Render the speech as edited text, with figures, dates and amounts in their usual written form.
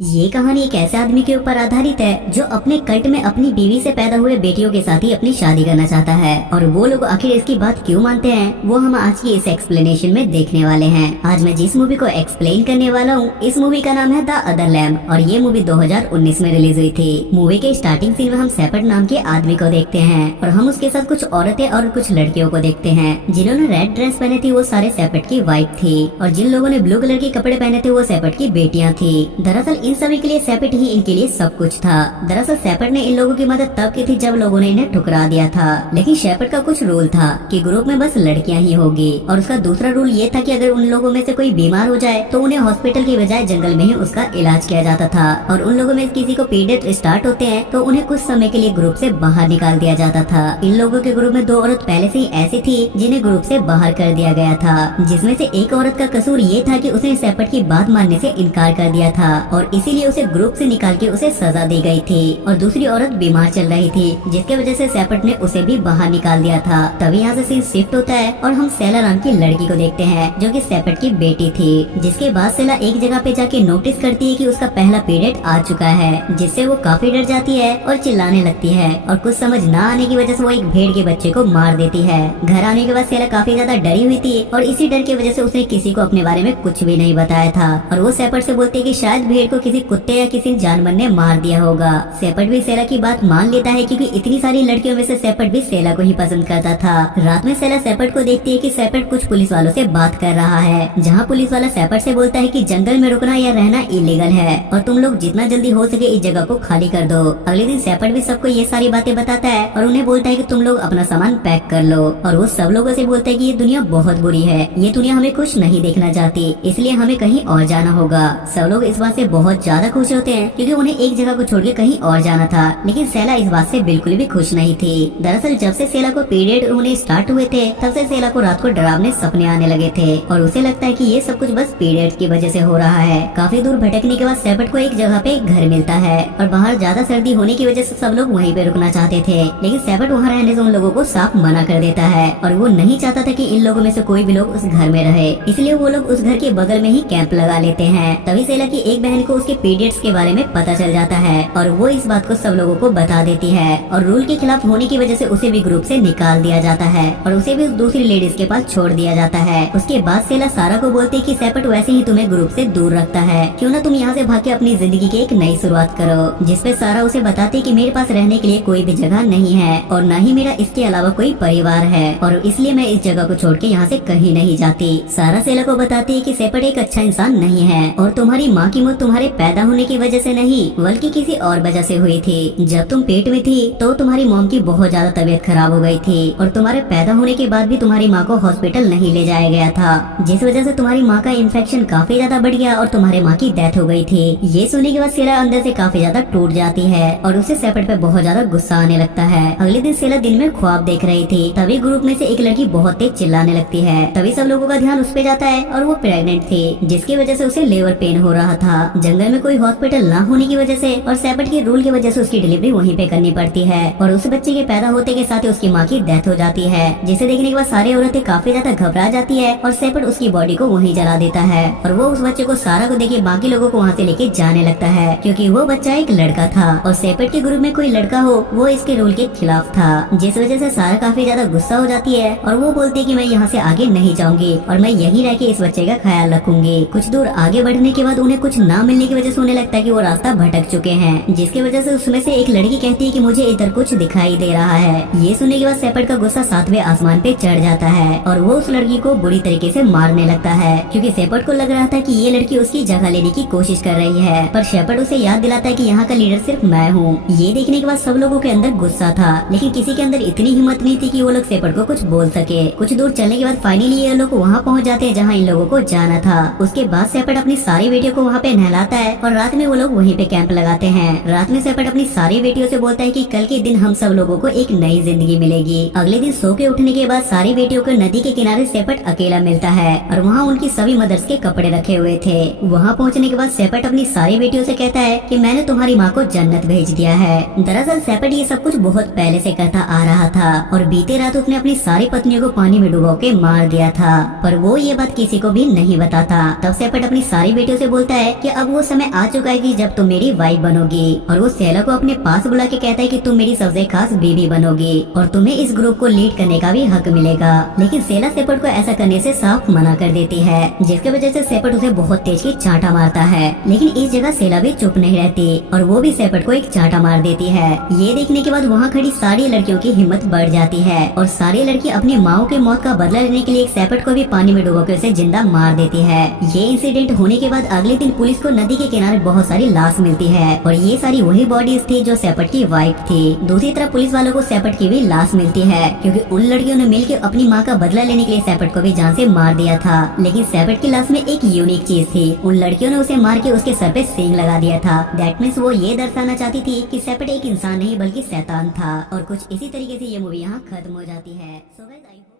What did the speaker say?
ये कहानी एक ऐसे आदमी के ऊपर आधारित है जो अपने कल्ट में अपनी बीवी से पैदा हुए बेटियों के साथ ही अपनी शादी करना चाहता है और वो लोग आखिर इसकी बात क्यों मानते हैं वो हम आज की इस एक्सप्लेनेशन में देखने वाले हैं। आज मैं जिस मूवी को एक्सप्लेन करने वाला हूँ इस मूवी का नाम है द अदर लैम्ब और ये मूवी 2019 में रिलीज हुई थी। मूवी के स्टार्टिंग सीन में हम सेपर्ट नाम के आदमी को देखते हैं और हम उसके साथ कुछ औरतें और कुछ लड़कियों को देखते हैं। जिन्होंने रेड ड्रेस पहने थी वो सारे सेपर्ट की वाइफ थी और जिन लोगों ने ब्लू कलर के कपड़े पहने थे वो सेपर्ट की बेटियां थी। दरअसल इन सभी के लिए सेपर्ट ही इनके लिए सब कुछ था। दरअसल सेपर्ट ने इन लोगों की मदद तब की थी जब लोगों ने इन्हें ठुकरा दिया था, लेकिन सेपर्ट का कुछ रूल था कि ग्रुप में बस लड़कियां ही होगी और उसका दूसरा रूल ये था कि अगर उन लोगों में से कोई बीमार हो जाए तो उन्हें हॉस्पिटल की बजाय जंगल में ही उसका इलाज किया जाता था और उन लोगों में किसी को पीरियड स्टार्ट होते हैं तो उन्हें कुछ समय के लिए ग्रुप से बाहर निकाल दिया जाता था। इन लोगों के ग्रुप में 2 औरत पहले से ही ऐसी थी जिन्हें ग्रुप से बाहर कर दिया गया था, जिसमें से एक औरत का कसूर ये था कि उसने सेपर्ट की बात मानने से इनकार कर दिया था और इसीलिए उसे ग्रुप से निकाल के उसे सजा दी गई थी और दूसरी औरत बीमार चल रही थी जिसके वजह से सेपर्ट ने उसे भी बाहर निकाल दिया था। तभी यहाँ से सीन शिफ्ट होता है और हम सेला नाम की लड़की को देखते हैं जो कि सेपर्ट की बेटी थी। जिसके बाद सेला एक जगह पे जाके नोटिस करती है कि उसका पहला पीरियड आ चुका है, जिससे वो काफी डर जाती है और चिल्लाने लगती है और कुछ समझ न आने की वजह से वो एक भेड़ के बच्चे को मार देती है। घर आने के बाद सेला काफी ज्यादा डरी हुई थी और इसी डर की वजह से उसने किसी को अपने बारे में कुछ भी नहीं बताया था और वो सेपर्ट से बोलती है कि शायद भेड़ को किसी कुत्ते या किसी जानवर ने मार दिया होगा। सेपर्ट भी सेला की बात मान लेता है क्योंकि इतनी सारी लड़कियों में से सेपर्ट भी सेला को ही पसंद करता था। रात में सेला सेपर्ट को देखती है कि सेपर्ट कुछ पुलिस वालों से बात कर रहा है, जहां पुलिस वाला सेपर्ट से बोलता है कि जंगल में रुकना या रहना इलीगल है और तुम लोग जितना जल्दी हो सके इस जगह को खाली कर दो। अगले दिन सेपर्ट भी सबको ये सारी बातें बताता है और उन्हें बोलता है कि तुम लोग अपना सामान पैक कर लो और वो सब लोगों से बोलता है कि ये दुनिया बहुत बुरी है, ये दुनिया हमें खुश नहीं देखना चाहती, इसलिए हमें कहीं और जाना होगा। सब लोग इस बात से बहुत ज्यादा खुश होते हैं क्योंकि उन्हें एक जगह को छोड़ के कहीं और जाना था, लेकिन सेला इस बात से बिल्कुल भी खुश नहीं थी। दरअसल जब से सेला को पीरियड होने स्टार्ट हुए थे तब से सेला को रात को डरावने सपने आने लगे थे और उसे लगता है कि ये सब कुछ बस पीरियड की वजह से हो रहा है। काफी दूर भटकने के बाद सेपर्ट को एक जगह पे घर मिलता है और बाहर ज्यादा सर्दी होने की वजह से सब लोग वहीं पे रुकना चाहते थे, लेकिन सेपर्ट वहाँ रहने से उन लोगों को साफ मना कर देता है और वो नहीं चाहता था कि इन लोगों में से कोई भी लोग उस घर में रहे, इसलिए वो लोग उस घर के बगल में ही कैंप लगा लेते हैं। तभी सेला की एक बहन को उसके पीरियड्स के बारे में पता चल जाता है और वो इस बात को सब लोगों को बता देती है और रूल के खिलाफ होने की वजह से उसे भी ग्रुप से निकाल दिया जाता है और उसे भी दूसरी लेडीज के पास छोड़ दिया जाता है। उसके बाद सेला सारा को बोलती है कि सेपर्ट वैसे ही तुम्हें ग्रुप से दूर रखता है, क्यों ना तुम यहाँ से भाग के अपनी जिंदगी की एक नई शुरुआत करो। जिसपे सारा उसे बताती है कि मेरे पास रहने के लिए कोई भी जगह नहीं है और न ही मेरा इसके अलावा कोई परिवार है और इसलिए मैं इस जगह को छोड़ के यहाँ से कहीं नहीं जाती। सारा सेला को बताती है कि सेपर्ट एक अच्छा इंसान नहीं है और तुम्हारी माँ की मौत तुम्हारे पैदा होने की वजह से नहीं बल्कि किसी और वजह से हुई थी। जब तुम पेट में थी तो तुम्हारी मॉम की बहुत ज्यादा तबीयत खराब हो गई थी और तुम्हारे पैदा होने के बाद भी तुम्हारी माँ को हॉस्पिटल नहीं ले जाया गया था, जिस वजह से तुम्हारी माँ का इन्फेक्शन काफी ज्यादा बढ़ गया और तुम्हारे माँ की डेथ हो गई थी। ये सुनने के बाद सेला अंदर से काफी ज्यादा टूट जाती है और उसे सेपर्ट पे बहुत ज्यादा गुस्सा आने लगता है। अगले दिन सेला दिन में ख्वाब देख रही थी, तभी ग्रुप में से एक लड़की बहुत तेज चिल्लाने लगती है। तभी सब लोगों का ध्यान उस पे जाता है और वो प्रेग्नेंट थी, जिसकी वजह से उसे लेबर पेन हो रहा था। जंगल में कोई हॉस्पिटल न होने की वजह से और सेपर्ट के रूल की वजह से उसकी डिलीवरी वहीं पे करनी पड़ती है और उस बच्चे के पैदा होते के साथ ही उसकी माँ की डेथ हो जाती है, जिसे देखने के बाद सारी औरतें काफी ज्यादा घबरा जाती है और सेपर्ट उसकी बॉडी को वहीं जला देता है और वो उस बच्चे को सारा को देखे बाकी लोगों को वहाँ से लेके जाने लगता है क्योंकि वो बच्चा एक लड़का था और सेपर्ट के ग्रुप में कोई लड़का हो वो इसके रूल के खिलाफ था, जिस वजह से सारा काफी ज्यादा गुस्सा हो जाती है और वो बोलती है कि मैं यहाँ से आगे नहीं जाऊंगी और मैं यहीं रह के इस बच्चे का ख्याल रखूंगी। कुछ दूर आगे बढ़ने के बाद उन्हें कुछ ना मिलने की वजह से उन्हें लगता है कि वो रास्ता भटक चुके हैं, जिसकी वजह से उसमें से एक लड़की कहती है कि मुझे इधर कुछ दिखाई दे रहा है। ये सुनने के बाद सेपर्ट का गुस्सा 7वें आसमान पे चढ़ जाता है और वो उस लड़की को बुरी तरीके से मारने लगता है क्योंकि सेपर्ट को लग रहा था कि ये लड़की उसकी जगह लेने की कोशिश कर रही है, पर सेपर्ट उसे याद दिलाता है कि यहाँ का लीडर सिर्फ मैं हूँ। ये देखने के बाद सब लोगों के अंदर गुस्सा था, लेकिन किसी के अंदर इतनी हिम्मत नहीं थी कि वो लोग सेपर्ट को कुछ बोल सके। कुछ दूर चलने के बाद फाइनली ये लोग वहाँ पहुँच जाते हैं जहाँ इन लोगों को जाना था। उसके बाद सेपर्ट अपनी सारी बेटियों को वहाँ पे नहलाता है और रात में वो लोग वहीं पे कैंप लगाते हैं। रात में सेपर्ट अपनी सारी बेटियों से बोलता है कि कल के दिन हम सब लोगों को एक नई जिंदगी मिलेगी। अगले दिन सो के उठने के बाद सारी बेटियों को नदी के किनारे सेपर्ट अकेला मिलता है और वहाँ उनकी सभी मदर्स के कपड़े रखे हुए थे। वहाँ पहुँचने के बाद सेपर्ट अपनी सारी बेटियों से कहता है कि मैंने तुम्हारी माँ को जन्नत भेज दिया है। दरअसल सेपर्ट ये सब कुछ बहुत पहले से करता आ रहा था और बीते रात उसने अपनी सारी पत्नियों को पानी में डुबो के मार दिया था, पर वो ये बात किसी को भी नहीं बताता। तब सेपर्ट अपनी सारी बेटियों से बोलता है कि अब वो समय आ चुका है कि जब तुम मेरी वाइफ बनोगी। और वो सेला को अपने पास बुला के कहता है कि तुम मेरी सबसे खास बीवी बनोगी और तुम्हें इस ग्रुप को लीड करने का भी हक मिलेगा। लेकिन सेला शेपर्ड को ऐसा करने से साफ मना कर देती है, जिसके वजह से शेपर्ड उसे बहुत तेज की चांटा मारता है। लेकिन इस जगह सेला भी चुप नहीं रहती और वो भी शेपर्ड को एक चांटा मार देती है। ये देखने के बाद वहाँ खड़ी सारी लड़कियों की हिम्मत बढ़ जाती है और सारी लड़की अपनी माओ के मौत का बदला लेने के लिए शेपर्ड को भी पानी में डुबो के उसे जिंदा मार देती है। ये इंसिडेंट होने के बाद अगले दिन पुलिस को नदी के किनारे बहुत सारी लाश मिलती है और ये सारी वही बॉडीज थी जो शेपर्ड की वाइफ थी। दूसरी तरफ पुलिस वालों को शेपर्ड की भी लाश मिलती है, क्योंकि उन लड़कियों ने मिलकर अपनी माँ का बदला लेने के लिए शेपर्ड को भी जान से मार दिया था। लेकिन शेपर्ड की लाश में एक यूनिक चीज थी, उन लड़कियों ने उसे मार के उसके सर पे सींग लगा दिया था। दैट मीन्स वो ये दर्शाना चाहती थी कि शेपर्ड एक इंसान नहीं बल्कि शैतान था। और कुछ इसी तरीके से ये मूवी यहाँ खत्म हो जाती है। So guys,